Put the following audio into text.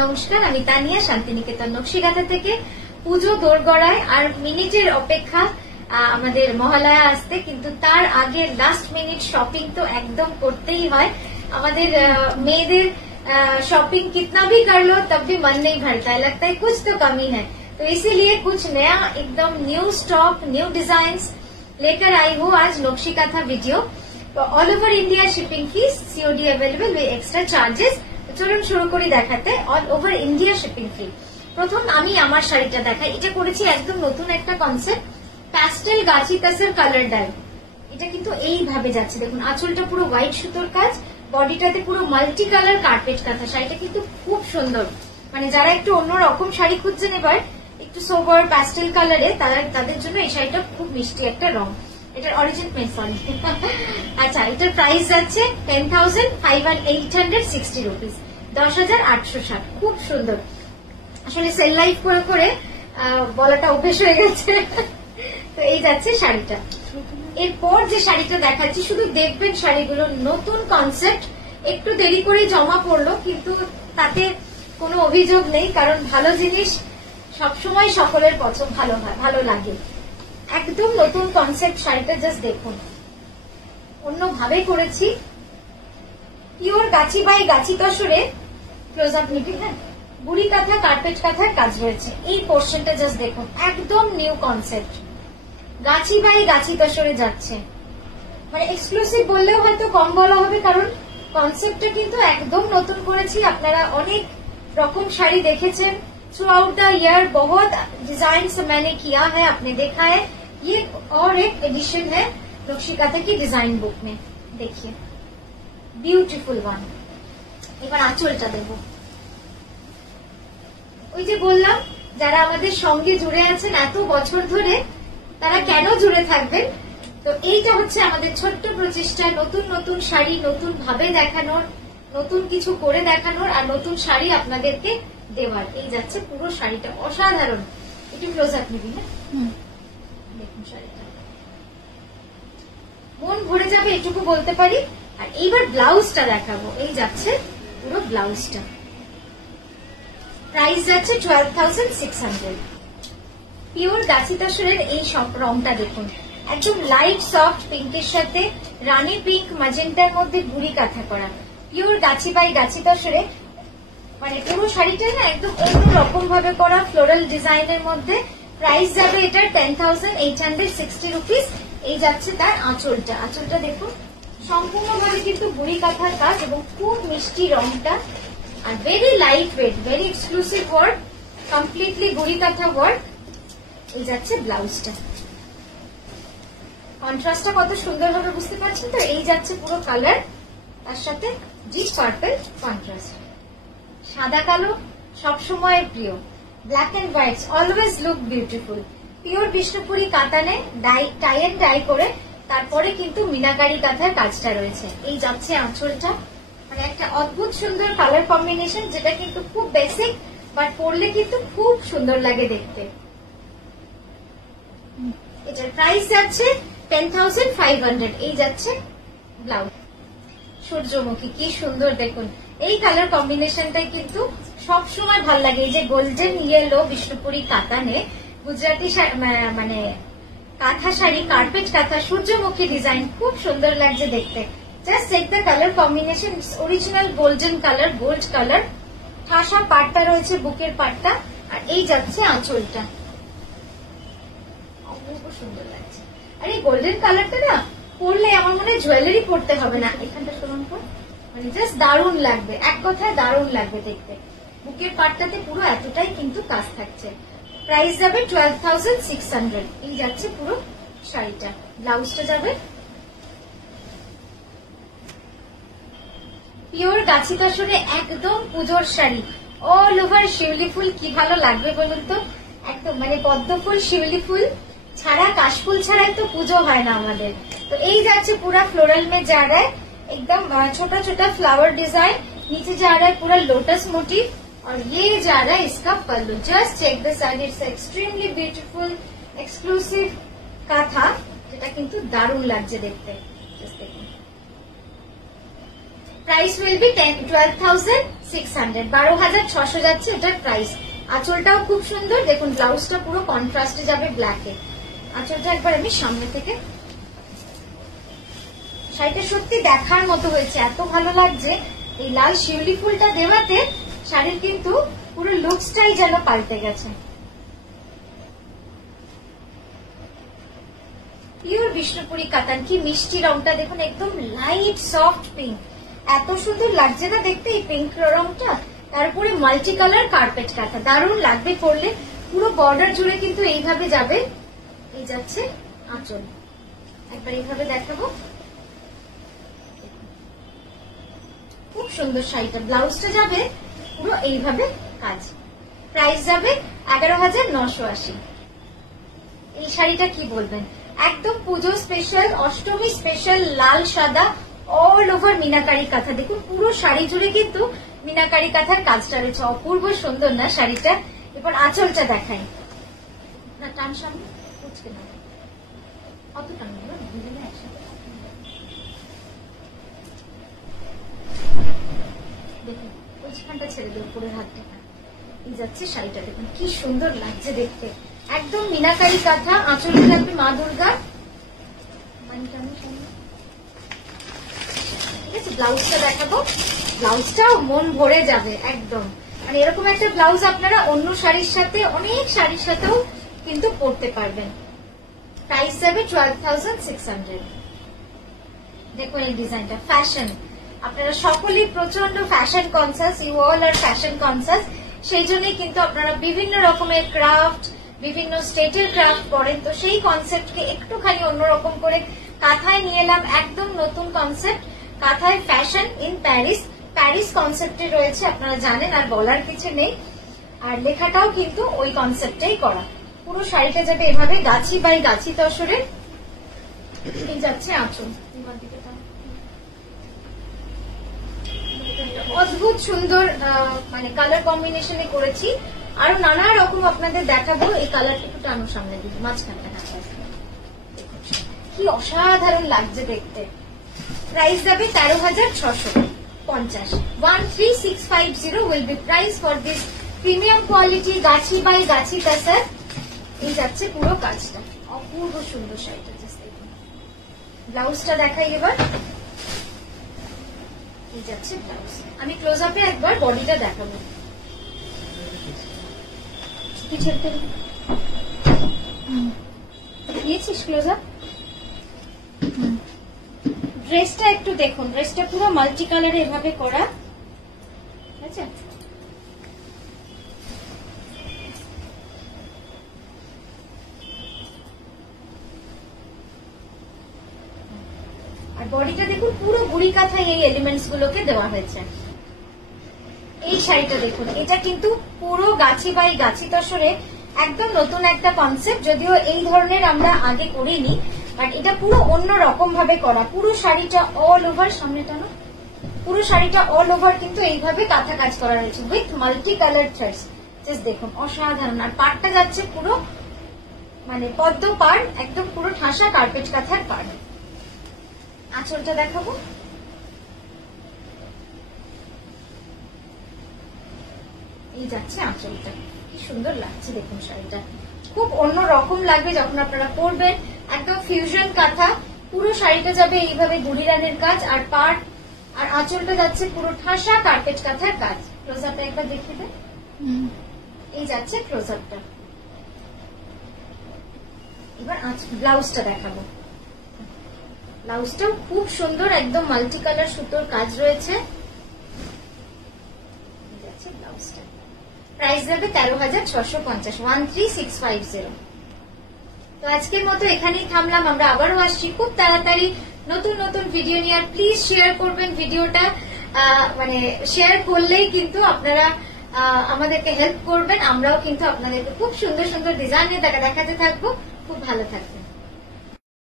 নমস্কার, আমি তানিয়া শান্তিনিকেতন নকশিকাঁথা থেকে। পুজো দোরগড়ায় আর মিনিটের অপেক্ষা আমাদের মহালয়া আসতে, কিন্তু তার আগে লাস্ট মিনিট শপিং তো একদম করতেই হয়। আমাদের মেয়েদের शॉपिंग कितना भी कर लो तब भी मन नहीं भरता है, लगता है कुछ तो कमी है। तो इसीलिए कुछ नया एकदम न्यू स्टॉक, न्यू डिजाइन्स लेकर आई हूँ आज नक्शिकाथा वीडियो। तो all over India shipping fees, COD available with extra charges. চলুন শুরু করি দেখাতে all over India shipping free. প্রথম আমি আমার শাড়িটা দেখাই। এটা করেছি একদম নতুন একটা কনসেপ্ট, প্যাস্টেল গাছি তাসের কালার ডাই। এটা কিন্তু এইভাবে যাচ্ছে, দেখুন আঁচলটা পুরো হোয়াইট সুতোর কাজ, বডিটাতে পুরো মাল্টি কালার কার্পেট কাঁথা। শাড়িটা কিন্তু খুব সুন্দর, মানে যারা একটু অন্যরকম শাড়ি খুঁজছেন এবার একটু সোবার প্যাস্টেল কালারে, তাদের জন্য এই শাড়িটা খুব মিষ্টি একটা রং। এটার অরিজিনাল সরি আচ্ছা, এটার প্রাইস যাচ্ছে 10,860 রুপিস, 10,860। খুব সুন্দর, আসলে সেল লাইফ করে করে বলাটা অভ্যেস হয়ে গেছে। তো এই যাচ্ছে শাড়িটা। এরপর যে শাড়িটা দেখাচ্ছি, শুধু দেখবেন শাড়িগুলো নতুন কনসেপ্ট, একটু দেরি করে জমা পড়লো, কিন্তু তাতে কোনো অভিযোগ নেই, কারণ ভালো জিনিস সবসময় সকলের পছন্দ ভালো লাগে। একদম নতুন কনসেপ্ট শাড়িটা, জাস্ট দেখুন, অন্যভাবে করেছি। Pure Gachhi by Gachhi তসরে close up নিবি, হ্যাঁ, বুড়ি কাঁথা কার্পেট কাঁথার কাজ রয়েছে। এই পোর্শনটা জাস্ট দেখুন, একদম নিউ কনসেপ্ট, গাছি বাই গাছি তসরে যাচ্ছে। মানে এক্সক্লুসিভ বললেও হয়তো কম বলা হবে, কারণ কনসেপ্টটা কিন্তু একদম নতুন করেছি। আপনারা অনেক রকম শাড়ি দেখেছেন थ्रू आउट द ईयर, बहुत डिजाइन मैंने किया है, आपने देखा है। ये और एक एडिशन है नक्शिकाथा की डिजाइन बुक में, देखिए ब्यूटीफुल वन। এবার আঁচলটা দেব। ওই যে বললাম, যারা আমাদের সঙ্গে জুড়ে আছেন এত বছর ধরে, তারা কেন জুড়ে থাকবেন। তো এইটা হচ্ছে আমাদের ছোট্ট প্রচেষ্টা, নতুন নতুন শাড়ি নতুন ভাবে দেখানোর, নতুন কিছু করে দেখানোর, আর নতুন শাড়ি আপনাদেরকে দেওয়ার। এই যাচ্ছে পুরো শাড়িটা, অসাধারণ। একটু ক্লোজ আপ নিবি, হ্যাঁ, দেখুন শাড়িটা মন ভরে যাবে, এটুকু বলতে পারি। আর এইবার ব্লাউজটা দেখাবো। এই যাচ্ছে পুরো ব্লাউজটা, প্রাইস যাচ্ছে 12,600। পিওর গাছি তসরের এই সব রংটা দেখুন, একদম লাইট সফট পিঙ্কের সাথে রানী পিঙ্ক ম্যাজেন্টার মধ্যে বুড়ি কাঁথা করা। পিওর গাছি বাই গাছি তসরে, মানে পুরো শাড়িটাই না একদম অন্য রকম ভাবে করা ফ্লোরাল ডিজাইনের মধ্যে। প্রাইস যাবে এটার 10,860 রুপিস। এই যাচ্ছে তার আঁচলটা। আঁচলটা দেখুন, সম্পূর্ণভাবে কিন্তু বুড়ি কাঁথার কাজ এবং খুব মিষ্টি রংটা, are very light weight, very exclusive work, completely বুড়ি কাঁথা ওয়ার্ক। এই যাচ্ছে ব্লাউজটা। কন্ট্রাস্টটা কত সুন্দর ভাবে বুঝতে পারছেন তো। এই যাচ্ছে পুরো কালার, তার সাথে ডিপ পার্পল কন্ট্রাস্ট। সাদা কালো সবসময় প্রিয়, black and white always look beautiful. Pure বিষ্ণুপুরি কাতানে টাই এন্ড ডাই করে, তারপরে কিন্তু মিনাকারি কাঁথার কাজটা রয়েছে। এই যাচ্ছে আঁচলটা, মানে একটা অদ্ভুত সুন্দর কালার কম্বিনেশন, যেটা কিন্তু খুব বেসিক, বাট পরলে কিন্তু খুব সুন্দর লাগে দেখতে। এটার প্রাইস যাচ্ছে 10,500। এই যাচ্ছে ব্লাউজ। সূর্যমুখী কি সুন্দর দেখুন, এই কালার কম্বিনেশনটাই কিন্তু সব সময় ভাল লাগে। এই যে গোল্ডেন ইয়েলো বিষ্ণুপুরি কাতানে গুজরাটি মানে কাঁথা শাড়ি, কার্পেট কাঁথা, সূর্যমুখী ডিজাইন, খুব সুন্দর লাগছে দেখতে। Just check the colour combination, original golden colour, gold colour. ঠাসা পাটটা রয়েছে, বুকের পাটটা, আর এই যাচ্ছে আঁচলটা, অপূর্ব সুন্দর লাগছে। আর এই গোল্ডেন কালারটা না পরলে আমার মনে হয় জুয়েলারি পরতে হবে না, এখানটা সমান পর, মানে জাস্ট দারুণ লাগবে, এক কথায় দারুণ লাগবে দেখতে। বুকের পাটটাতে পুরো এতটাই কিন্তু কাজ থাকছে। প্রাইস যাবে 12,600। এই যাচ্ছে পুরো শাড়িটা। ব্লাউজটা যাবে পিওর গাছি তসরে, একদম পুজোর শাড়ি, অল ওভার শিউলি ফুল। কি ভালো লাগবে বলুন তো, একদম মানে পদ্ম ফুল, শিউলি ফুল ছাড়া, কাশফুল ছাড়াই তো পুজো হয় না আমাদের। তো এই যাচ্ছে পুরা फ्लोरल में जा रहा है, एकदम छोटा छोटा फ्लावर डिजाइन, नीचे जा रहा है पूरा लोटस मोटिव, और ये जा रहा है इसका पल्लू। Just check the side, it's extremely beautiful exclusive काथा, যেটা কিন্তু দারুণ লাগছে দেখতে। জাস্ট দেখুন, প্রাইস উইল বি 12,600, 12,600 যাচ্ছে এটার প্রাইস। আঁচলটাও খুব সুন্দর, দেখুন ব্লাউজটা পুরো কন্ট্রাস্টে যাবে ব্ল্যাকে। আঁচলটা একবার আমি সামনে থেকে, শাড়িটা সত্যি দেখার মতো হয়েছে, এত ভালো লাগছে। এই লাল শিউলি ফুলটা দেওয়াতে শাড়ির কিন্তু পুরো লুকসটাই যেন পাল্টে গেছে। পিওর বিষ্ণুপুরি কাতান, কি মিষ্টি রংটা দেখুন, একদম লাইট সফট পিঙ্ক, এত সুন্দর লাগছে না দেখতে এই পিঙ্ক রংটা। তারপরে মাল্টি কালার কার্পেট কাঁথা, দারুণ লাগবে পরলে। পুরো বর্ডার জুড়ে কিন্তু এইভাবে যাবে। এই যাচ্ছে আঁচল, একবার এইভাবে দেখাবো, খুব সুন্দর শাড়িটা। ব্লাউজটা যাবে পুরো এইভাবে কাজ। প্রাইস যাবে 11,980। এই শাড়িটা কি বলবেন, একদম পুজো স্পেশাল, অষ্টমী স্পেশাল, লাল সাদা অল ওভার মিনাকারি কাঁথা। দেখুন পুরো শাড়ি জুড়ে কিন্তু মিনাকারি কাঁথার কাজটা রয়েছে, অপূর্ব সুন্দর না শাড়িটা। এবার আঁচলটা দেখাই না, টান সামনে কুচকে না, অত টান দেখুন, ওইখানটা ছেড়ে দেবো, উপরের হাতটা। এই যাচ্ছে শাড়িটা, দেখুন কি সুন্দর লাগছে দেখতে, একদম মিনাকারি কাঁথা। আঁচলে থাকবে মা দুর্গা। ঠিক আছে, ব্লাউজটা দেখাবো, ব্লাউজটাও মন ভরে যাবে একদম। মানে এরকম একটা ব্লাউজ আপনারা অন্য শাড়ির সাথে, অনেক শাড়ির সাথেও কিন্তু পরতে পারবেন। প্রাইস যাবে 12,600। দেখুন এই ডিজাইনটা, ফ্যাশন, আপনারা সকলেই প্রচন্ড fashion conscious, you all are fashion conscious. সেই জন্যই কিন্তু আপনারা বিভিন্ন রকমের ক্রাফট, বিভিন্ন স্টেটের ক্রাফট করেন। তো সেই কনসেপ্টকে একটুখানি অন্যরকম করে কাঁথায় নিয়ে এলাম, একদম নতুন কনসেপ্ট। কাঁথায় ফ্যাশন ইন প্যারিস, প্যারিস কনসেপ্টে রয়েছে, আপনারা জানেন, আর বলার কিছু নেই। আর লেখাটাও কিন্তু ওই কনসেপ্টেই করা। পুরো শাড়িটা যাবে এভাবে গাছি বাই গাছি তসরে। এই যাচ্ছে আঁচল, অদ্ভুত সুন্দর মানে কালার কম্বিনেশনে করেছি। আরো নানা রকম আপনাদের দেখাবো। এই কালারটা একটু টানো সামনে দিই, মাঝখানটা কি অসাধারণ লাগছে দেখতে। প্রাইস যাবে 13,650। 13,650 will be price for this premium quality Gachhi by গাছি কাসার। এই যাচ্ছে পুরো কাজটা, অপূর্ব সুন্দর শাড়িটা। ব্লাউজটা দেখাই এবার। এই যাচ্ছে ব্লাউজ, আমি ক্লোজ আপে একবার বডিটা দেখাবো। নিয়েছিস ক্লোজ আপ? ড্রেসটা একটু দেখুন, ড্রেসটা পুরো মাল্টি কালারে এভাবে করা, ঠিক আছে। আর বডিটা দেখুন পুরো বুড়ি কাঁথায় এই এলিমেন্টস গুলোকে দেওয়া হয়েছে। এই শাড়িটা দেখুন, এটা কিন্তু পুরো গাছি বাই গাছি তসরে, একদম নতুন একটা কনসেপ্ট। যদিও এই ধরনের আমরা আগে করিনি, বাট এটা পুরো অন্য রকম ভাবে করা। পুরো শাড়িটা অল ওভার, সামনেটা না, পুরো শাড়িটা অল ওভার কিন্তু এইভাবে কাঁথা কাজ করা রয়েছে with multi colour threads. Just দেখুন অসাধারণ। আর পাড়টা যাচ্ছে পুরো মানে পদ্ম পাড়, একদম পুরো ঠাসা কার্পেট কাঁথার পাড়। আঁচলটা দেখাবো। এই যাচ্ছে আঁচলটা, কি সুন্দর লাগছে দেখুন শাড়িটা, খুব অন্য রকম লাগবে যখন আপনারা পরবেন। একদম ফিউশন কাঁথা, পুরো শাড়িটা যাবে এইভাবে বুড়ি রানের কাজ, আর পাড় আর আঁচলটা যাচ্ছে পুরো ঠাসা কার্পেট কাঁথার কাজ। ক্লোজ আপটা একবার দেখিয়ে দেন। এই যাচ্ছে ক্লোজ আপটা। এবার ব্লাউজটা দেখাবো। ব্লাউজটাও খুব সুন্দর, একদম মাল্টি কালার সুতোর কাজ রয়েছে। ব্লাউজটা প্রাইস যাবে 13,650, 13,650। তো আজকের মতো এখানেই থামলাম, আমরা আবারও আসছি খুব তাড়াতাড়ি নতুন নতুন ভিডিও নিয়ে। আর প্লিজ শেয়ার করবেন ভিডিওটা, মানে শেয়ার করলেই কিন্তু আপনারা আমাদেরকে হেল্প করবেন। আমরাও কিন্তু আপনাদেরকে খুব সুন্দর সুন্দর ডিজাইন নিয়ে দেখাতে থাকবো। খুব ভালো থাকবেন।